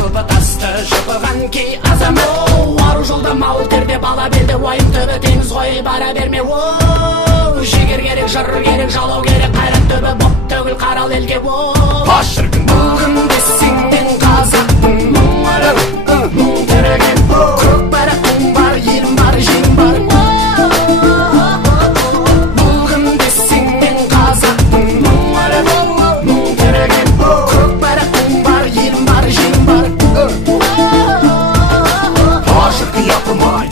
Тупы тасты жыпыған кей азамат, ару жолда мал терде бала белді, уайым түбі теңіз ғой бара берме. Жігер керек, жыр керек, жалау керек, қайрат түбі боп төгіл қарал елге. Шіркін бүгін десең мен қазақпын, мұң тереген көк барақтың бар, елім бар, жең бар. Бүгін десең мен қазақпын, мұң тереген көк барақтың бар, елім бар, жең бар. Шіркін япырмай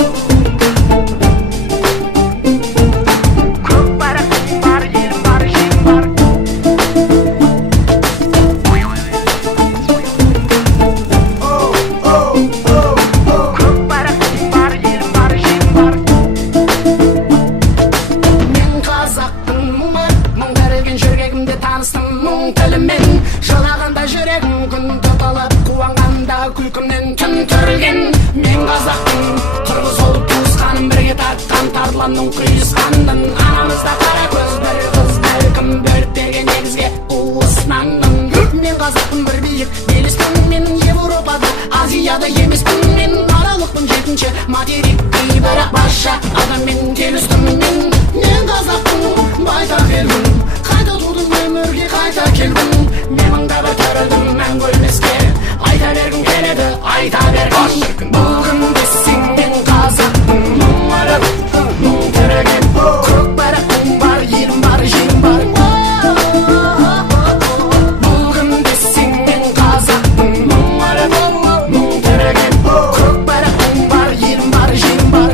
жылағанда жүрегім күн тұтылып, қуанғанда күлкімнен түн түрілген. Мен қазақтың қырғыз ол туысқаным, бірге тартқан тарланның құйысқандың. Анамызда қара көз бір қыз, бәлкім бөрттеген негізге уысынандың. Мен қазақтың бір биік белеспін, менің Европада, Азияда емеспін. Мен аралықпын жетінші материк, бірақ басша адаммен келістім. Мен қазақтың байтақ елмін, қайта тудым өмірге, қайта келдім. Мен мыңдап өтірілдім мәңгі өлмеске, айта бергім келеді, айта бергім. Бүгін десең мен қазақпын, мұң тереген көк барақтың бар, елім бар, жең бар. Бүгін десең мен қазақпын, мұң тереген көк барақтың бар, елім бар, жең бар.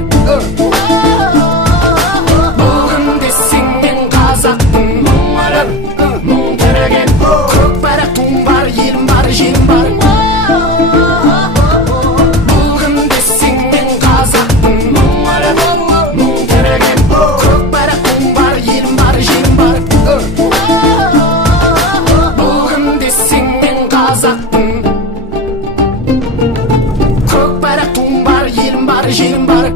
Бүгін десең мен қазақпын, мұң тереген көк барақтың бар, елім бар, жең бар. Бүгін десең мен қазақпын, мұң тереген көк барақтың бар, елім бар, жең бар. Бүгін десең мен қазақпын, көк барақтың бар, елім бар, жең бар.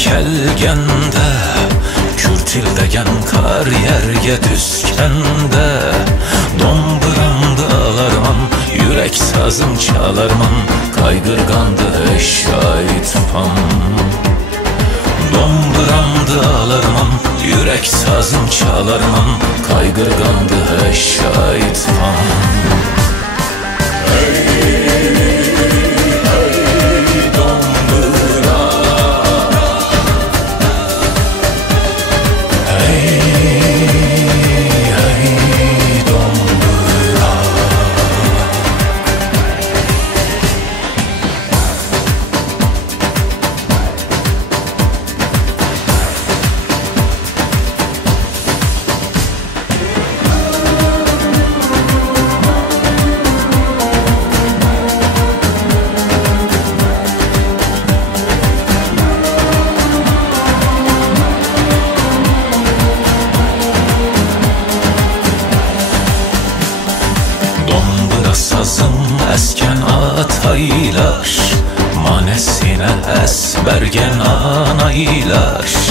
Kelgende kürtildegen kar yerge düşkende, domburamda alarman, yürek sazım çalarman, kaygırgandı eşşaytpam. Domburamda alarman, yürek sazım çalarman, kaygırgandı eşşaytpam. Sazım esken ataylar, manesine esbergen anaylar.